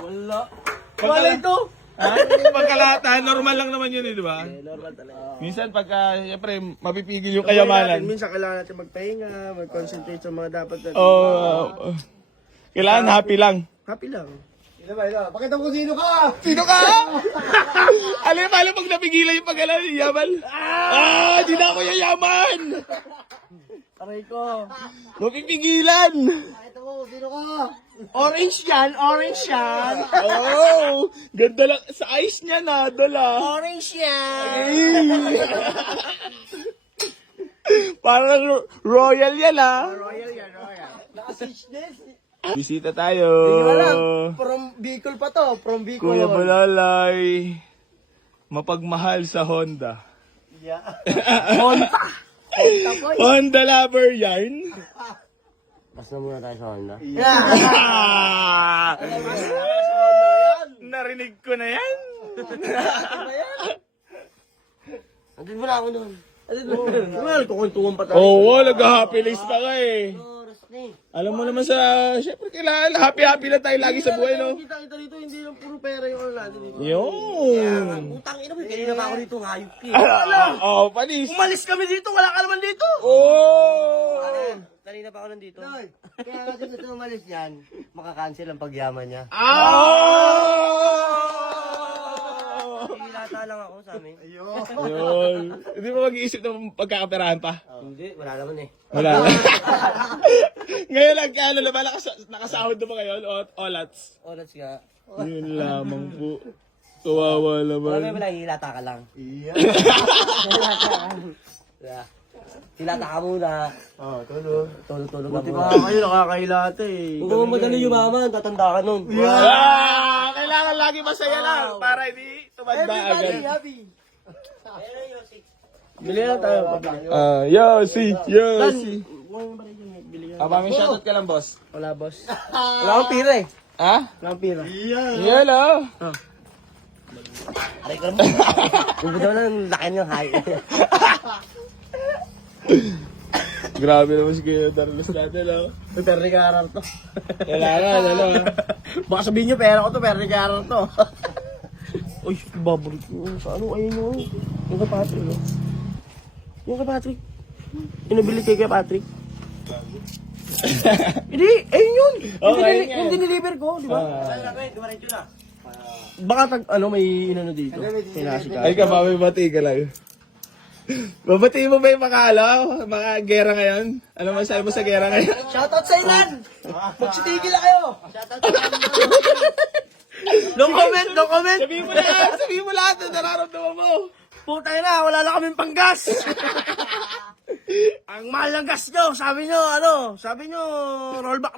Wala. Wala ito. Ha? Pagkalahatan, normal lang naman yun eh, di ba? Normal talaga. Minsan pagka, siyempre, mapipigil yung kayamanan. Minsan kailangan natin magpahinga, mag-concentrate sa mga dapat natin. Kailangan happy lang. Happy lang. Pakita mo kung sino ka! Sino ka? Alam pag napigilan yung pag-alaw yung yaman. Di na ako yayaman. Aray ko. Mapipigilan. Pakita mo kung sino ka! Orange yan! Ganda lang. Sa eyes niya na, dala. Orange yan! Parang royal yan Royal yan, royal. Naka-switchness. Bisita tayo. From Bicol pa to, from Bicol. Kuya Balalay. Mapagmahal sa Honda. Yeah. Honda! Honda po. Honda lover yarn. Basta muna tayo sa Honda. Narinig ko na yan. Andun mo na ako nun. Well, kukuntungan pa tayo. Oo, nag-happy list pa ka eh. Oras na eh. Alam mo naman sa, syempre kailangan, happy lang tayo lagi sa buhay, no? Kita dito, hindi lang puro pera yung ano natin dito. Yun. Utang ina mo, kanina pa ako dito, hayop ki. Panis. Umalis kami dito, wala ka naman dito. Kanina pa ako nandito. Kaya nga gusto umalis yan, makakancel ang pagyaman niya. Hilata lang ako sa amin. Yun. Hindi mo mag-iisip ng pagkakaperahan pa? Hindi, wala naman eh. Wala. Ngayon, ano na ba? Nakasahod na ba ngayon? Olats? Oras nga. Yun lamang po. Kawawa naman. Wala, hilata ka lang. Iya. Hilata ka muna. Tulog. Tulog ka muna. Kayo nakakahilata eh. Kung madali yumaman, tatanda ka nun. Kailangan lagi masaya lang para hindi tumanda agad. Bili na tayo. Yossi. May shoutout ka lang, boss. Wala, boss. Wala akong pira eh. Ha? Wala akong pira. Yan, Aray ka mo. Huwag daw na ng laki ng hay. Grabe naman si Kuya Darlos natin, May pera ni Karar to. Kailangan, Baka sabihin nyo, pera ko to, pera ni Karar to. Uy, baborit ko. Ano, ayun nyo. Yung kay Patrick, no? Yung kay Patrick. Inabili kay Patrick. Hindi, ayun yun. Yung diniliver ko, di ba? Baka may inano dito. Ay ka, mamibati ka lang. Babatiin mo ba yung mga gera ngayon? Ano masabi mo sa gera ngayon? Shoutout sa Ilan! Magsitigil na kayo! No comment! Sabihin mo lahat na nararamdaman mo. Putang na, wala na kaming panggas! Ang mahal ng gas nyo, sabi nyo, rollback.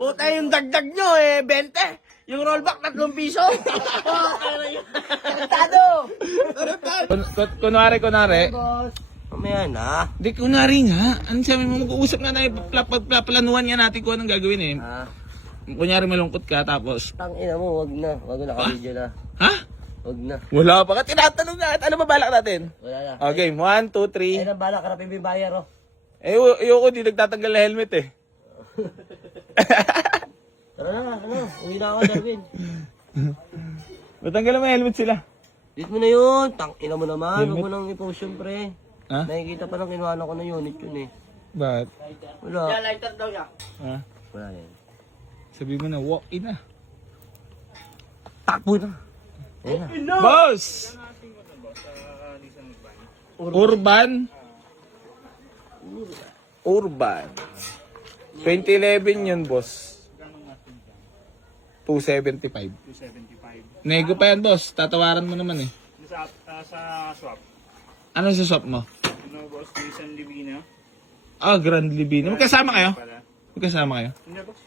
Putang yung dagdag nyo, 20. Yung rollback, 3 piso. Tarantado! Kunwari. Mamaya na. Di kunwari nga. Ano sabi mo, mag-uusap na tayo, planuhan nga natin kung anong gagawin eh. Kunyari malungkot ka, tapos... Tangina mo, wag na ka-video na. Ha? Wag na. Wala pa ka, tinatanong natin. Ano ba balak natin? Wala na. Okay, 1, 2, 3. Ayun ang balak, karapin yung bayar, oh. Ayoko, di nagtatanggal na helmet eh. Tara na, uwi na ako, Darwin. Matanggal naman helmet sila. Dito mo na yun, tangina mo naman, huwag mo nang i-post yun, pre. Ha? Nakikita pa ng kinuha ko na unit yun eh. Bakit? Wala. Ha? Wala yan. Sabi mo na, walk in na. Takbo na. Ayun na. Boss! Urban? 2011 yun, boss. 275. Nego pa yan, boss. Tatawaran mo naman eh. Sa swap. Ano sa shop mo? Ano boss, Nissan Livina. Grand Libina. Magkasama kayo? Pala. Magkasama kayo? Hindi boss.